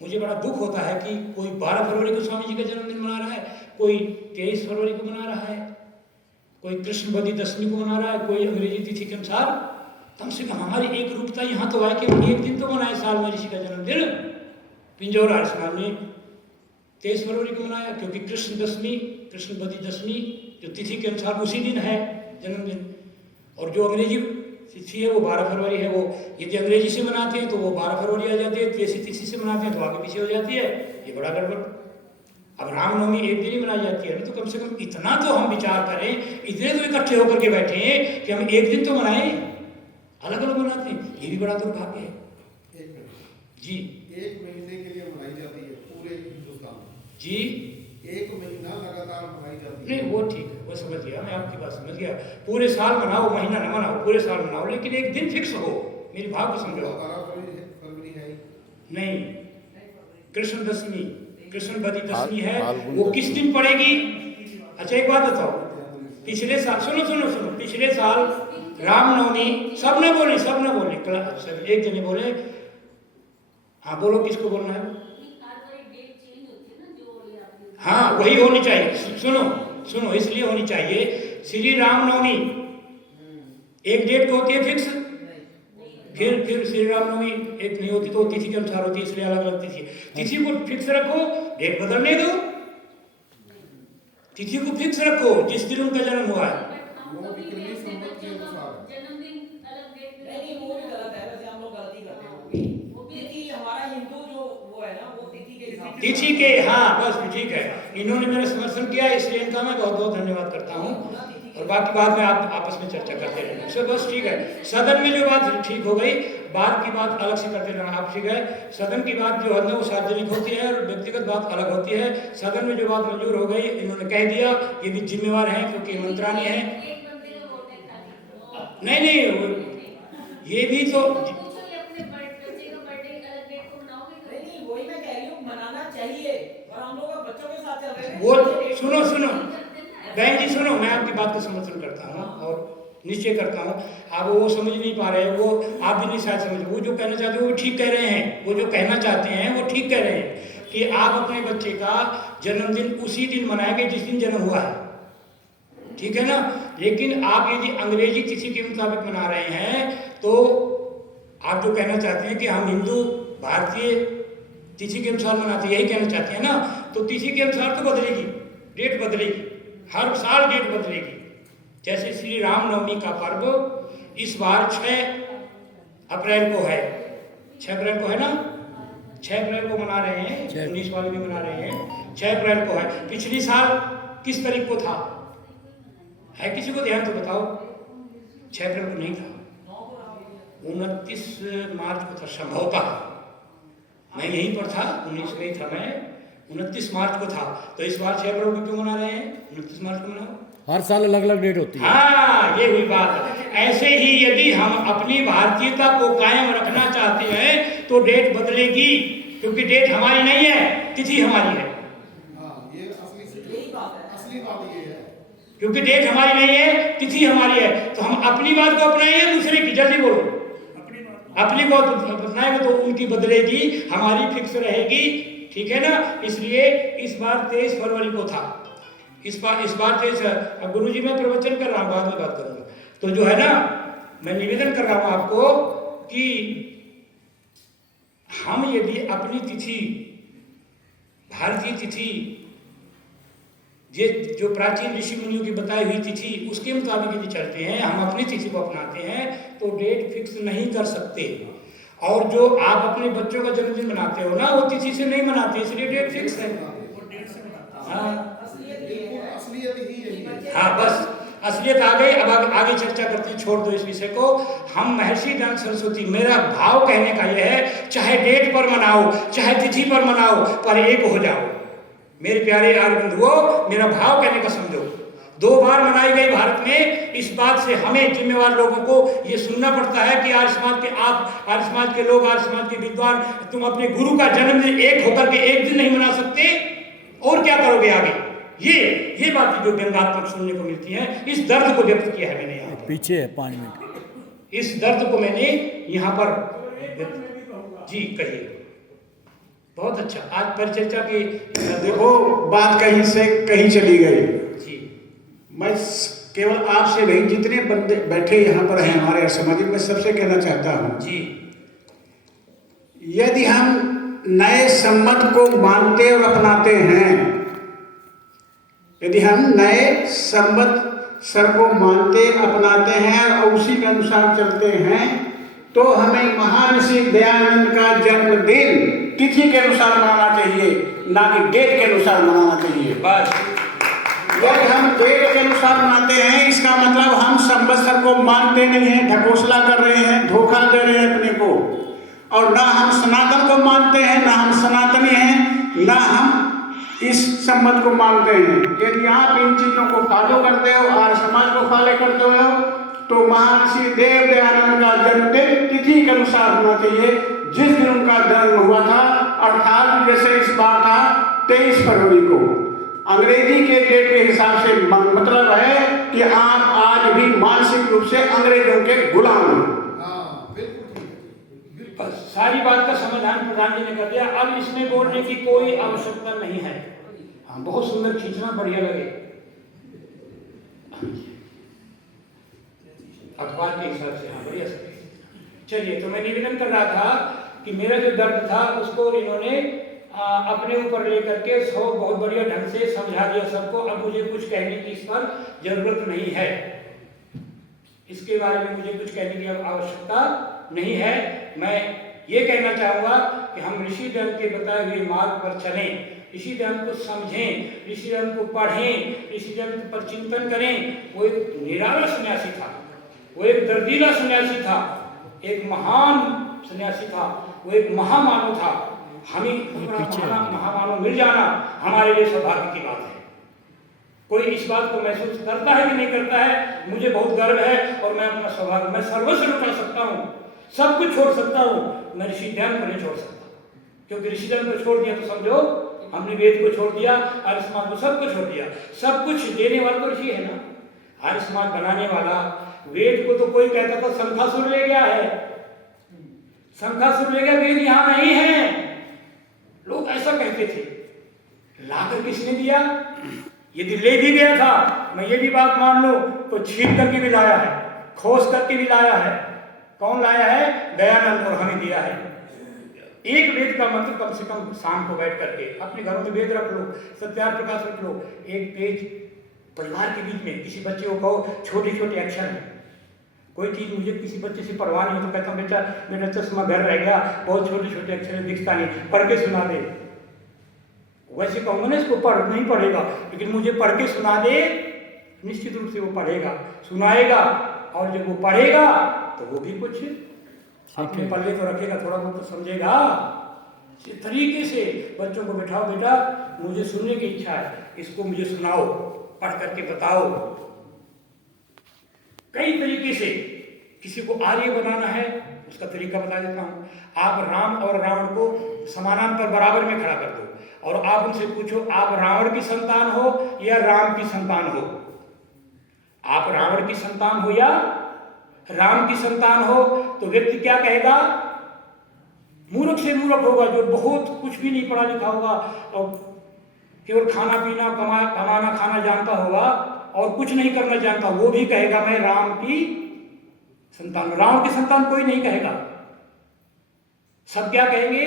मुझे बड़ा दुख होता है कि कोई 12 फरवरी को स्वामी जी का जन्मदिन मना रहा है, कोई 23 फरवरी को मना रहा है, कोई कृष्ण बदी दशमी को मना रहा है, कोई अंग्रेजी तिथि के अनुसार। कम से कम हमारी एक रूपता यहाँ तो आए कि हम एक दिन तो मनाए साल में ऋषि का जन्मदिन। पिंजौर आर्य समाज ने 23 फरवरी को मनाया, क्योंकि कृष्ण दशमी, कृष्ण बदी दशमी जो तिथि के अनुसार उसी दिन है जन्मदिन, और जो अंग्रेजी तिथि है वो 12 फरवरी है। वो यदि अंग्रेजी से मनाते हैं तो वो 12 फरवरी आ जाती है, त्रेसी तिथि से मनाते हैं तो आगे पीछे हो जाती है। ये बड़ा गड़बड़। अब रामनवमी एक दिन ही मनाई जाती है, तो कम से कम इतना तो हम विचार करें, इतने तो इकट्ठे होकर के बैठे हैं कि हम एक दिन तो मनाएं, अलग अलग मनाते हैं। ये भी बड़ा दुर्भाग्य है जी। 1 महीने के लिए मनाई जाती है पूरे हिंदुस्तान में जी, 1 महीना लगातार मनाई जाती है। नहीं वो ठीक है, वो समझ गया, मैं आपकी बात समझ गया। पूरे साल मनाओ, महीना न मनाओ, पूरे साल मनाओ, लेकिन एक दिन फिक्स हो। मेरी भाव को समझो। 12 फरवरी है नहीं, कृष्ण दशमी, कृष्ण बदी दशमी है, वो किस दिन पड़ेगी? अच्छा एक बात बताओ, पिछले साल, सुनो सुनो सुनो, पिछले साल रामनवमी, सब ने बोले, एक जने बोले, हाँ बोलो किसको बोलना है? हाँ वही होनी चाहिए। सुनो सुनो, इसलिए होनी चाहिए, श्री रामनवमी एक डेट को होती है फिक्स, फिर श्री रामनवमी एक नहीं होती तो तिथि के अनुसार होती है, इसलिए अलग अलग तिथि। तिथि को फिक्स रखो, डेट बदलने दो। तिथि को फिक्स रखो जिस दिन उनका जन्म हुआ है। वो भी कितनी संमत के अनुसार नहीं, वो भी गलत है, वैसे हम लोग गलती करते हैं वो भी तिथि हमारा हिंदू जो वो है ना, वो तिथि के हिसाब से तिथि के, हाँ बस ठीक है, इन्होंने मेरा समर्थन किया इसलिए इनका मैं बहुत बहुत धन्यवाद करता हूँ। और बाकी बात में आप आपस में चर्चा करते रहना, सब बस ठीक है। सदन में जो बात ठीक हो गई, बाद की बात अलग से करते रहना, आप ठीक है। सदन की बात जो है ना वो सार्वजनिक होती है और व्यक्तिगत बात अलग होती है। सदन में जो बात मंजूर हो गई, इन्होंने कह दिया, ये भी जिम्मेवार हैं क्योंकि मंत्राणी है। नहीं, ये भी तो नहीं, वही मैं कह रही हूँ, मनाना चाहिए, और हम लोग बच्चों के साथ चल रहे हैं। वो सुनो बहन जी, सुनो, मैं आपकी बात का समर्थन करता हूँ और निश्चय करता हूँ। आप वो समझ नहीं पा रहे, वो आप भी नहीं शायद समझ, वो जो कहना चाहते हैं वो ठीक कह रहे हैं, वो जो कहना चाहते हैं वो ठीक कह रहे हैं कि आप अपने बच्चे का जन्मदिन उसी दिन मनाएंगे जिस दिन जन्म हुआ है, ठीक है ना। लेकिन आप यदि अंग्रेजी तिथि के मुताबिक मना रहे हैं तो आप जो कहना चाहते हैं कि हम हिंदू भारतीय तिथि के अनुसार मनाते हैं, यही कहना चाहते हैं ना, तो तिथि के अनुसार तो बदलेगी, डेट बदलेगी, हर साल डेट बदलेगी। जैसे श्री रामनवमी का पर्व इस बार 6 अप्रैल को है, 6 अप्रैल को है ना, 6 अप्रैल को मना रहे हैं, 19 वाले भी मना रहे हैं, 6 अप्रैल को है। पिछली साल किस तारीख को था, है किसी को ध्यान तो बताओ? 6 अप्रैल को नहीं था, 29 मार्च को था संभवतः, मैं यहीं पर था, 19 में था मैं, 29 मार्च को था। तो इस बार 6 अप्रैल को क्यों मना रहे हैं? 29 मार्च को मनाओ। हर साल अलग अलग डेट होती है। हाँ, ये भी बात है। ऐसे ही यदि हम अपनी भारतीयता को कायम रखना चाहते हैं तो डेट बदलेगी, क्योंकि डेट हमारी नहीं है, तिथि हमारी है। हाँ, ये यही बात है, असली बात ये है, क्योंकि डेट हमारी नहीं है, तिथि हमारी है, तो हम अपनी बात को अपनाएंगे, दूसरे की, जल्दी बोलो, अपनी बात अपनाएंगे तो उनकी बदलेगी, हमारी फिक्स रहेगी, ठीक है ना। इसलिए इस बार 23 फरवरी को था, इस बार 23। अब गुरु जी मैं प्रवचन कर रहा हूँ, बाद में बात करूंगा। तो जो है ना, मैं निवेदन कर रहा हूँ आपको कि हम यदि अपनी तिथि, भारतीय तिथि, जो प्राचीन ऋषि मुनियों की बताई हुई तिथि, उसके मुताबिक यदि चलते हैं, हम अपनी तिथि को अपनाते हैं तो डेट फिक्स नहीं कर सकते। और जो आप अपने बच्चों का जन्मदिन मनाते हो ना, वो तिथि से नहीं मनाते, इसलिए डेट फिक्स है। हाँ, असलियत ही यही है। हाँ बस असलियत आ गई। अब आगे चर्चा करते हैं, छोड़ दो इस विषय को। हम महर्षि दयानंद सरस्वती, मेरा भाव कहने का यह है, चाहे डेट पर मनाओ, चाहे तिथि पर मनाओ, पर एक हो जाओ। मेरे प्यारे आर्य बंधुओं, मेरा भाव कहने का समझो। 2 बार मनाई गई भारत में, इस बात से हमें जिम्मेवार लोगों को ये सुनना पड़ता है कि आर्य समाज के, आप आर्य समाज के लोग, आर्य समाज के विद्वान, तुम अपने गुरु का जन्मदिन एक होकर के एक दिन नहीं मना सकते, और क्या करोगे आगे? ये बातें जो व्यंग्यात्मक सुनने को मिलती हैं, इस दर्द को व्यक्त किया है मैंने यहाँ पर। पीछे है 5 मिनट। इस दर्द को मैंने यहाँ पर जी कहिए। बहुत अच्छा, आज परिचर्चा की देखो, बात कहीं से कहीं चली गई। जी, मैं केवल आपसे नहीं, जितने बंदे बैठे यहाँ पर हैं हमारे समाज में, सबसे कहना चाहता हूँ, जी, यदि हम नए सम्मत को मानते और अपनाते हैं, यदि हम नए सम्मत सर को मानते अपनाते हैं और उसी के अनुसार चलते हैं, तो हमें महर्षि दयानंद का जन्मदिन तिथि के अनुसार मनाना चाहिए, ना कि डेट के अनुसार मनाना चाहिए। बस यदि हम डेट के अनुसार मनाते हैं, इसका मतलब हम संवत्सर को मानते नहीं हैं, ढकोसला कर रहे हैं, धोखा दे रहे हैं अपने को। और ना हम सनातन को मानते हैं, ना हम सनातनी हैं, ना हम इस सम्मत को मानते हैं। यदि आप इन चीजों को फॉलो करते हो, आर्य समाज को फॉलो करते हो, तो महर्षि देव दयानंद का जन्मदिन तिथि के अनुसार होना चाहिए, जिस दिन उनका जन्म हुआ था, अर्थात जैसे इस बार था 23 फरवरी को। अंग्रेजी के डेट के हिसाब से मतलब है कि आप आज भी मानसिक रूप से अंग्रेजों के गुलाम हैं। हाँ, बिल्कुल ठीक है। बस सारी बात का समाधान प्रधान जी ने कर दिया। अब इसमें बोलने की कोई आवश्यकता नहीं है। हाँ, बहुत सुंदर खींचना, बढ़िया लगे अखबार के हिसाब से। हाँ, बढ़िया से चलिए, तो मैं निवेदन कर रहा था कि मेरा जो दर्द था उसको इन्होंने अपने ऊपर लेकर के बहुत बढ़िया ढंग से समझा दिया सबको। अब मुझे कुछ कहने की इस पर जरूरत नहीं है, इसके बारे में मुझे कुछ कहने की आवश्यकता नहीं है। मैं ये कहना चाहूँगा कि हम ऋषि धर्म के बताए हुए मार्ग पर चलें, ऋषि धर्म को समझें, ऋषि धर्म को पढ़ें, ऋषि धर्म पर चिंतन करें। वो एक निराला सन्यासी था, वो एक दर्दीला सन्यासी था, एक महान सन्यासी था, वो एक महामानव था। हमें महामानव मिल जाना हमारे लिए सौभाग्य की बात है। कोई इस बात को महसूस करता है कि नहीं करता है, मुझे बहुत गर्व है और मैं अपना सौभाग्य, मैं सर्वस्व लुटा सकता हूँ, सब कुछ छोड़ सकता हूँ, मैं ऋषि धर्म को नहीं छोड़ सकता। क्योंकि ऋषि धर्म को छोड़ दिया तो समझो हमने वेद को छोड़ दिया, आर्य समाज को सब कुछ छोड़ दिया। सब कुछ देने वाला तो ऋषि है ना, आर्य समाज बनाने वाला। वेद को तो कोई कहता था शंखासुर ले गया है, शंखासुर ले गया, वेद यहाँ नहीं है, लोग ऐसा कहते थे। लाकर किसने दिया? यदि ले भी गया था, मैं ये भी बात मान लो, तो छीन करके भी लाया है, खोज करके भी लाया है। कौन लाया है? दयानंद, और हमें दिया है। एक वेद का मंत्र कम से कम शाम को बैठ करके अपने घरों में वेद रख लो, सत्यार्थ प्रकाश रख लो, एक पेज परिवार के बीच में किसी बच्चे को कहो छोटे छोटे अक्षर हैं। कोई चीज़ मुझे किसी बच्चे से परवाह नहीं हो तो कहता हूँ बेटा मेरा चश्मा घर रह गया, बहुत छोटे छोटे अक्षर दिखता नहीं, पढ़ के सुना दे। वैसे कहूँगा ना इसको पढ़ नहीं पढ़ेगा, लेकिन मुझे पढ़ के सुना दे, निश्चित रूप से वो पढ़ेगा, सुनाएगा, और जब वो पढ़ेगा तो वो भी कुछ अपने पल्ले तो रखेगा, थोड़ा बहुत तो समझेगा। इस तरीके से बच्चों को बिठाओ, बेटा मुझे सुनने की इच्छा है, इसको मुझे सुनाओ, पढ़ करके बताओ। कई तरीके से किसी को आर्य बनाना है उसका तरीका बता देता हूँ। आप राम और रावण को समानांतर बराबर में खड़ा कर दो और आप उनसे पूछो आप रावण की संतान हो या राम की संतान हो? आप रावण की संतान हो या राम की संतान हो? तो व्यक्ति क्या कहेगा? मूर्ख से मूर्ख होगा, जो बहुत कुछ भी नहीं पढ़ा लिखा होगा और केवल खाना पीना कमाना खाना जानता होगा और कुछ नहीं करना जानता, वो भी कहेगा मैं राम की संतान। रावण की संतान कोई नहीं कहेगा, सब क्या कहेंगे?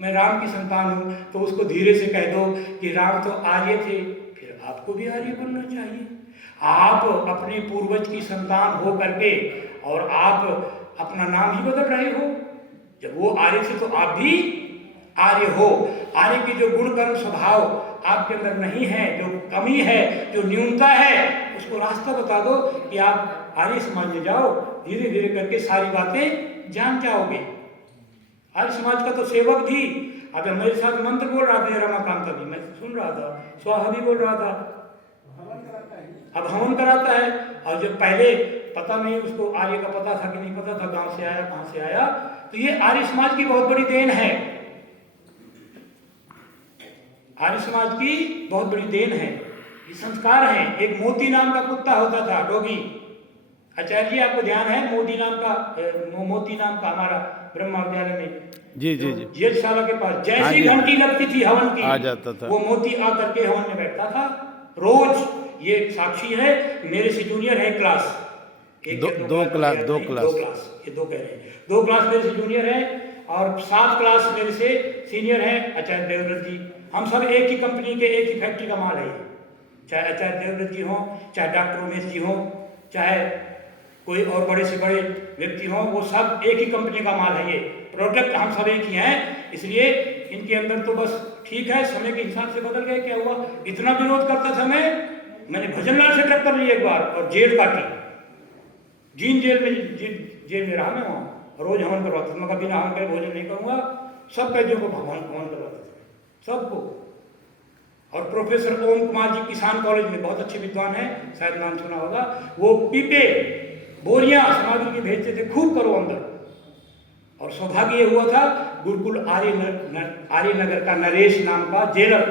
मैं राम की संतान हूं। तो उसको धीरे से कह दो कि राम तो आर्य थे, फिर आपको भी आर्य बनना चाहिए। आप अपने पूर्वज की संतान हो करके और आप अपना नाम ही बदल रहे हो। जब वो आर्य थे तो आप भी आर्य हो। आर्य की जो गुण कर्म स्वभाव आपके अंदर नहीं है, जो कमी है, जो न्यूनता है, उसको रास्ता बता दो कि आप आर्य समाज में जाओ। धीरे धीरे करके सारी बातें जान जाओगे। आर्य समाज का तो सेवक भी अब मेरे साथ मंत्र बोल रहा था, रमाकांत भी मैं सुन रहा था, स्वाहा भी बोल रहा था, अब हवन कराता है। और जब पहले पता नहीं उसको आर्य का पता था कि नहीं पता था, गांव से आया कहां से आया, तो ये आर्य समाज की बहुत बड़ी देन है। आर्य समाज की बहुत बड़ी देन है, ये संस्कार है। एक मोती नाम का कुत्ता होता था, डॉगी। आचार्य जी आपको ध्यान है मोती नाम का हमारा ब्रह्मा विद्यालय में जी जी जी जेलशाला के पास जैसी घंटी लगती थी हवन की, आ जाता था, वो मोती आकर के हवन में बैठता था रोज। ये साक्षी है, मेरे से जूनियर है क्लास, दो क्लास ये दो कह रहे हैं, 2 क्लास मेरे से जूनियर है और 7 क्लास मेरे से सीनियर है आचार्य देवव्रत जी। हम सब एक ही कंपनी के, एक ही फैक्ट्री का माल है। चाहे आचार्य देवव्रत जी हो, चाहे डॉक्टर उमेश जी हो, चाहे कोई और बड़े से बड़े व्यक्ति हों, वो सब एक ही कंपनी का माल है। ये प्रोडक्ट हम सब एक ही हैं। इसलिए इनके अंदर तो बस ठीक है, समय के हिसाब से बदल गए। क्या हुआ? इतना विरोध करता था मैंने भजनलाल से टक्कर ली एक बार और जेल काटी। जीन जेल में रहा मैं, वहाँ रोज हवन करवाता था। मैं कभी ना हवन कर भोजन नहीं करूँगा, सब कैदियों को हवन करवाता था, सबको। और प्रोफेसर ओम कुमार जी किसान कॉलेज में बहुत अच्छे विद्वान हैं, शायद नाम सुना होगा, वो पीपे बोरियां समाधि की भेजते थे, खूब करो अंदर। और सौभाग्य ये हुआ था गुरुकुल आर्य नगर का नरेश नाम का जेलर,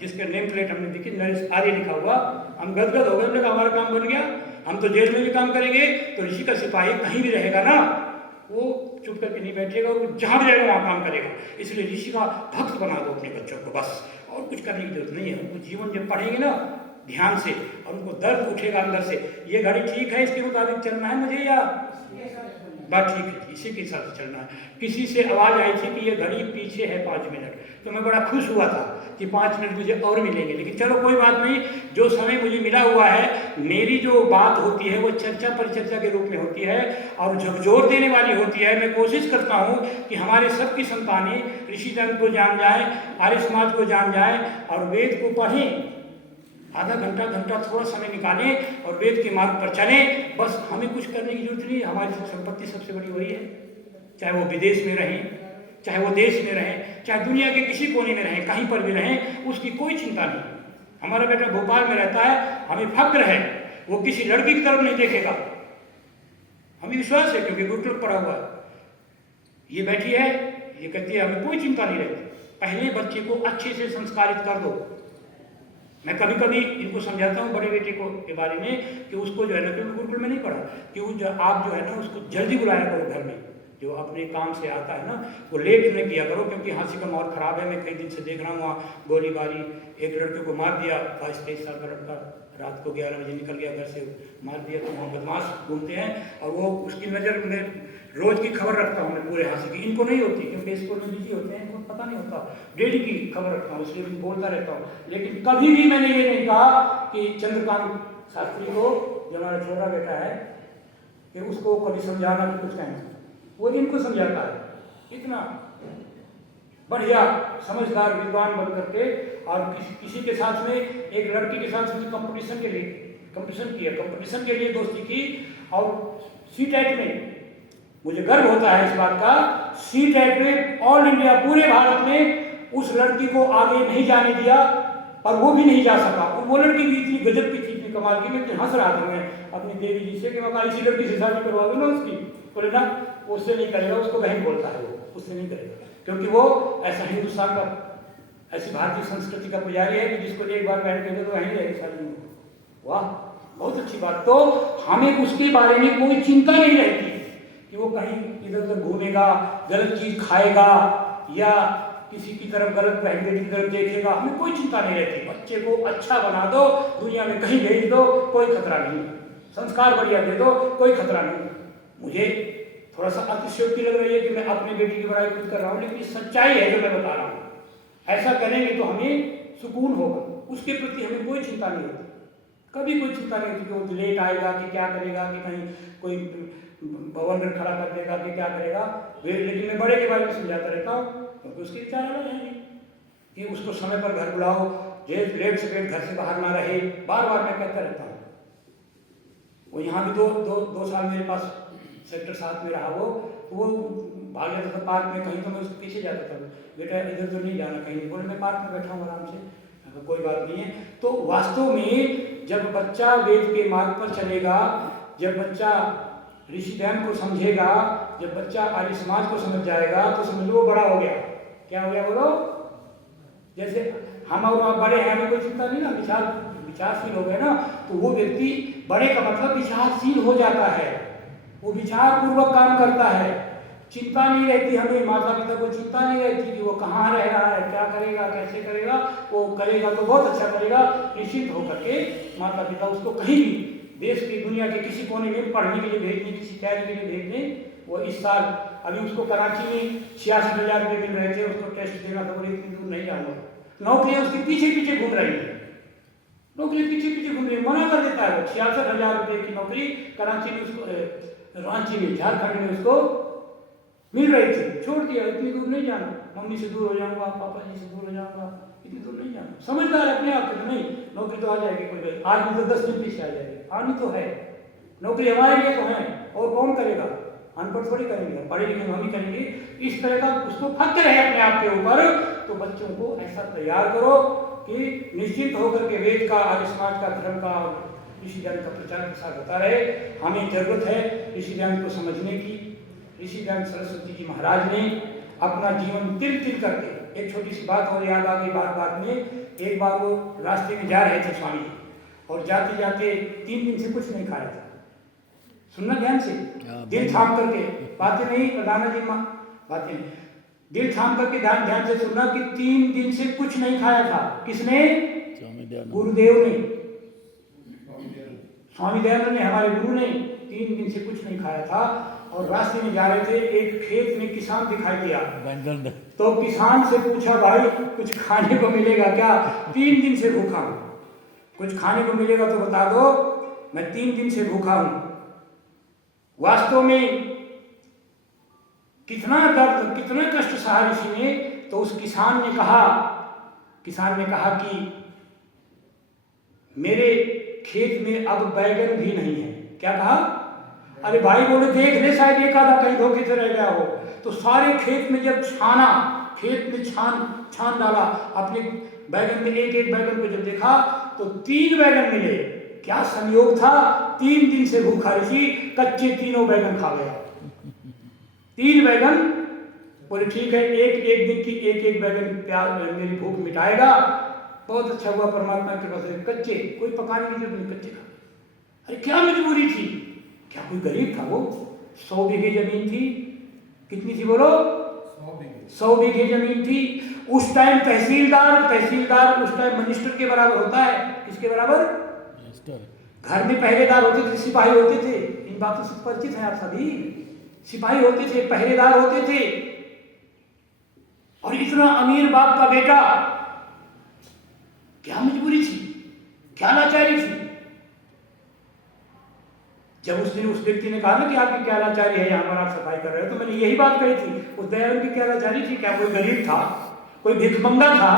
जिसके नेम प्लेट हमने देखी, नरेश आर्य लिखा हुआ। हम गदगद हो गए, हमने कहा हमारा काम बन गया, हम तो जेल में भी काम करेंगे। तो ऋषि का सिपाही कहीं भी रहेगा ना, वो चुप करके नहीं बैठेगा, वो जहाँ भी रहेगा वहाँ काम करेगा। इसलिए ऋषि का भक्त बना दो अपने बच्चों को, बस और कुछ करने की जरूरत नहीं है। उनको जीवन जब पढ़ेंगे ना ध्यान से, और उनको दर्द उठेगा अंदर से, ये घड़ी ठीक है, इसके मुताबिक चलना है मुझे, या बात ठीक है, इसी के हिसाब से चलना है। किसी से आवाज़ आई थी कि ये घड़ी पीछे है 5 मिनट, तो मैं बड़ा खुश हुआ था कि 5 मिनट मुझे और मिलेंगे, लेकिन चलो कोई बात नहीं, जो समय मुझे मिला हुआ है, मेरी जो बात होती है वो चर्चा परिचर्चा के रूप में होती है और झकझोर देने वाली होती है। मैं कोशिश करता हूँ कि हमारे सबकी संतानें ऋषि धर्म को जान जाएं, आर्य समाज को जान जाएं और वेद को पढ़ें, आधा घंटा घंटा थोड़ा समय निकालें और वेद के मार्ग पर चलें। बस हमें कुछ करने की जरूरत नहीं है, हमारी संपत्ति सबसे बड़ी वही है, चाहे वो विदेश में रहें, चाहे वो देश में रहें, चाहे दुनिया के किसी कोने में रहें, कहीं पर भी रहें, उसकी कोई चिंता नहीं। हमारा बेटा भोपाल में रहता है, हमें फक्र है, वो किसी लड़की की तरफ नहीं देखेगा, हमें विश्वास है क्योंकि गुरुकुल पढ़ा हुआ है। ये बैठी है, ये कहती है हमें कोई चिंता नहीं रहती, पहले बच्चे को अच्छे से संस्कारित कर दो। मैं कभी कभी इनको समझाता हूँ बड़े बेटे को के बारे में कि उसको जो है ना, क्योंकि गुरुकुल में नहीं पढ़ा, कि वो जो आप जो है ना उसको जल्दी बुलाया करो घर में, जो अपने काम से आता है ना वो लेट नहीं किया करो, क्योंकि हाँसी का माहौल ख़राब है। मैं कई दिन से देख रहा हूँ वहाँ गोलीबारी, एक लड़के को मार दिया, 22-23 साल का लड़का, रात को 11 बजे निकल गया घर से, मार दिया। तो वहाँ बदमाश घूमते हैं और वो उसकी नज़र में रोज़ की खबर रखता हूँ मैं पूरे हाँसी की, इनको नहीं होती क्योंकि स्कूल में बिजी होते हैं, इनको पता नहीं होता, डेली की खबर रखता हूँ, इसलिए बोलता रहता हूँ। लेकिन कभी भी मैंने ये नहीं कहा कि चंद्रकांत शास्त्री को, जो हमारा छोटा बेटा है, कि उसको कभी समझाना कि कुछ कहना, वो इनको समझाता है। इतना बढ़िया समझदार विद्वान बन करके, और किसी के साथ में, एक लड़की के साथ उसने कंपटीशन के लिए दोस्ती की, और सीटेट में, मुझे गर्व होता है इस बात का, सीटेट में ऑल इंडिया पूरे भारत में उस लड़की को आगे नहीं जाने दिया और वो भी नहीं जा सका। वो लड़की भी इतनी गजब की थी, इतनी कमाल की, मैं हंस रहा था मैं अपनी देवी जी से कि मैं इसी लड़की से शादी करवा दूँ ना उसकी, बोले ना उससे नहीं करेगा, उसको बहन बोलता है, वो उससे नहीं करेगा, क्योंकि वो ऐसा हिंदुस्तान का, ऐसी भारतीय संस्कृति का पुजारी है कि जिसको एक बार बहन कह दो तो वहीं रहेगी शादी में। वाह, बहुत अच्छी बात। तो हमें उसके बारे में कोई चिंता नहीं रहती कि वो कहीं इधर उधर घूमेगा, गलत चीज खाएगा, या किसी की तरफ गलत बहन बेटी की तरफ देखेगा, हमें कोई चिंता नहीं रहती। बच्चे को अच्छा बना दो, दुनिया में कहीं भेज दो, कोई खतरा नहीं, संस्कार बढ़िया दे दो, कोई खतरा नहीं। मुझे थोड़ा सा अतिशयोक्ति लग रही है कि मैं अपने बेटी की बड़ाई खुद कर रहा हूँ, लेकिन ये सच्चाई है जो मैं बता रहा हूँ। ऐसा करेंगे तो हमें सुकून होगा, उसके प्रति हमें कोई चिंता नहीं होती, कभी कोई चिंता नहीं होती कि वो लेट आएगा कि क्या करेगा, कि कहीं कोई भवन खड़ा कर देगा कि क्या करेगा। लेकिन मैं बड़े के बारे में समझाता रहता हूँ, क्योंकि उसके विचार अलग हैं कि उसको समय पर घर बुलाओ, लेट से लेट घर से बाहर ना रहे, बार बार मैं कहता रहता हूँ। वो यहाँ भी दो साल मेरे पास सेक्टर 7 में रहा, वो भाग जाता था पार्क में कहीं, तो मैं उसके पीछे जाता था, बेटा इधर तो नहीं जाना कहीं, बोले मैं पार्क में बैठा हूँ आराम से, कोई बात नहीं है। तो वास्तव में जब बच्चा वेद के मार्ग पर चलेगा, जब बच्चा ऋषि ध्यान को समझेगा, जब बच्चा आर्य समाज को समझ जाएगा, तो समझ लो बड़ा हो गया। क्या हो गया बोलो? जैसे हम और आप बड़े हैं, हमें कोई चिंता नहीं ना, विचारशील हो गए ना, तो वो व्यक्ति, बड़े का मतलब विचारशील हो जाता है, वो विचार पूर्वक काम करता है, चिंता नहीं रहती हमें, माता पिता को चिंता नहीं रहती कि वो कहाँ रह रहा है, क्या करेगा, कैसे करेगा। वो करेगा तो बहुत अच्छा करेगा, निश्चित होकर के माता पिता उसको कहीं भी देश की, दुनिया के किसी कोने में पढ़ने के लिए भेजने, किसी तैयारी के लिए भेजने। वो इस साल अभी उसको कराची में 86,000 रुपये मिल रहे थे, उसको टेस्ट देना था, बोले इतनी दूर नहीं जाऊँगा। नौकरियाँ उसके पीछे पीछे घूम रही है, नौकरी पीछे पीछे घूम रही है, मना कर देता है। वो 66,000 रुपये की नौकरी कराची में उसको, रांची में, झारखंड में उसको मिल रही थी, छोड़ दिया, इतनी दूर नहीं जाना, मम्मी से दूर हो जाऊंगा, पापा जी से दूर हो जाऊंगा, इतनी दूर नहीं जाना। समझदार अपने आप को, नहीं नौकरी तो आ जाएगी, कोई आदमी तो 10 दिन पीछे आ जाएगी, आनी तो है, नौकरी हमारे लिए तो है, और कौन करेगा, अनपढ़ थोड़ी करेंगे, पढ़े लिखे हम ही करेंगे। इस तरह का उसको फक्र है अपने आप के ऊपर। तो बच्चों को ऐसा तैयार करो कि निश्चित होकर के वेद का, आर्य समाज का, धर्म का, ऋषि ज्ञान का प्रचार प्रसार होता रहे। हमें जरूरत है ऋषि ज्ञान को समझने की। ऋषि ज्ञान सरस्वती जी महाराज ने अपना जीवन तिल तिल करके, एक छोटी सी बात और याद आ गई बात में, एक बार वो रास्ते में जा रहे थे स्वामी जी, और जाते जाते 3 दिन से कुछ नहीं खाया था। सुनना ध्यान से, दिल थाम करके, बातें नहीं प्रधाना जी माँ, बातें नहीं, दिल थाम करके ध्यान से सुनना कि 3 दिन से कुछ नहीं खाया था। किसने? गुरुदेव ने। स्वामी दयानंद ने, हमारे गुरु ने 3 दिन से कुछ नहीं खाया था और रास्ते में जा रहे थे, एक खेत में किसान दिखाई दिया। तो किसान से पूछा, भाई कुछ खाने को मिलेगा क्या? 3 दिन से भूखा हूं, कुछ खाने को मिलेगा तो बता दो, मैं 3 दिन से भूखा हूं। वास्तव में कितना दर्द, कितना कष्ट सहा ऋषि ने। तो उस किसान ने कहा कि मेरे खेत में अब बैगन भी नहीं है। क्या कहा? अरे भाई बोले देख ले, शायद एक आधा कहीं धोखे से रह गया हो। तो सारे खेत में जब छाना, खेत में छान डाला, अपने बैगन में एक बैगन को जब देखा तो 3 बैगन मिले। क्या संयोग था! 3 दिन से भूखा ऋषि कच्चे 3 बैगन खा गया। 3 बैगन। बोले ठीक है, एक दिन की एक बैगन प्याज मेरी भूख मिटाएगा। बहुत अच्छा हुआ, परमात्मा के पास कच्चे, कोई पकाने की जरूरत नहीं, कच्चे खा। अरे क्या मजबूरी थी, क्या कोई गरीब था वो? 100 बीघे जमीन थी। कितनी थी बोलो? 100 बीघे जमीन थी। उस टाइम तहसीलदार उस टाइम मिनिस्टर के बराबर होता है। किसके बराबर? घर में पहरेदार होते थे, सिपाही होते थे। इन बातों से परिचित हैं आप सभी। सिपाही होते थे, पहरेदार होते थे। और इतना अमीर बाप का बेटा, क्या मजबूरी थी, क्या लाचारी थी। जब उस व्यक्ति ने कहा ना कि आपकी क्या लाचारी है, यहाँ पर आप सफाई कर रहे हो, तो मैंने यही बात कही थी। उस दयानंद की क्या लाचारी थी? क्या कोई गरीब था, कोई भिखमंगा था,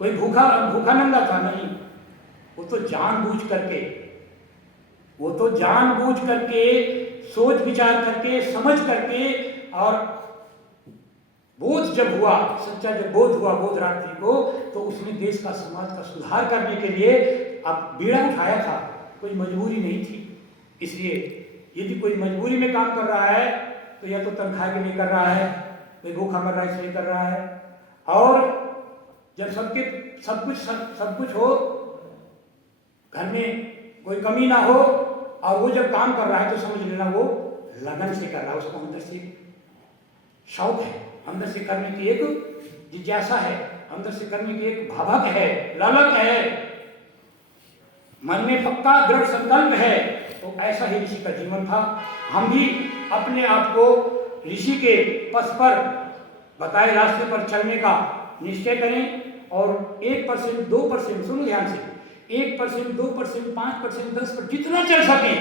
कोई भूखा नंगा था? नहीं, वो तो जानबूझ करके सोच विचार करके, समझ करके, और बोध जब हुआ, सच्चा जब बोध हुआ बोध रात्रि को, तो उसने देश का, समाज का सुधार करने के लिए अब बीड़ा उठाया था। कोई मजबूरी नहीं थी। इसलिए यदि कोई मजबूरी में काम कर रहा है तो या तो तनख्वाह के लिए कर रहा है, कोई भूखा मर रहा है इसलिए कर रहा है। और जब सब कुछ हो, घर में कोई कमी ना हो, और वो जब काम कर रहा है तो समझ लेना वो लगन से कर रहा है, उसको अंदर से शौक है, अंदर से करने की एक जिज्ञासा है, अंदर से करने की एक भावक है, ललक है, मन में पक्का दृढ़ संकल्प है। तो ऐसा ही ऋषि का जीवन था। हम भी अपने आप को ऋषि के पथ पर, बताए रास्ते पर चलने का निश्चय करें और 1%, 2%, सुनो ध्यान से, 1%, 2%, 5%, 10%, जितना चल सकें।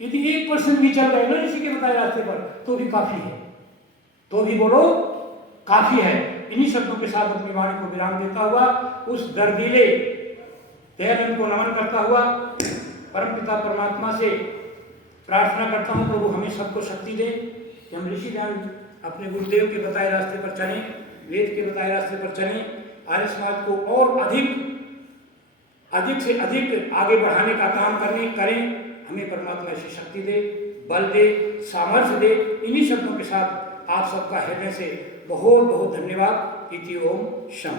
यदि 1% भी चल रहे ना ऋषि के बताए रास्ते पर, तो भी काफी है, तो भी बोलो काफी है। इन्हीं शब्दों के साथ अपनी वाणी को विराम देता हुआ, उस दर्दीले दयानंद को नमन करता हुआ, परमपिता परमात्मा से प्रार्थना करता हूँ प्रभु हमें सबको शक्ति दे कि हम ऋषि दयानंद अपने गुरुदेव के बताए रास्ते पर चलें, वेद के बताए रास्ते पर चलें, आर्य समाज को और अधिक से अधिक आगे बढ़ाने का काम करें। हमें परमात्मा ऐसी शक्ति दे, बल दे, सामर्थ्य दे। इन्हीं शब्दों के साथ आप सबका हृदय से बहुत बहुत धन्यवाद। इति ओम शम।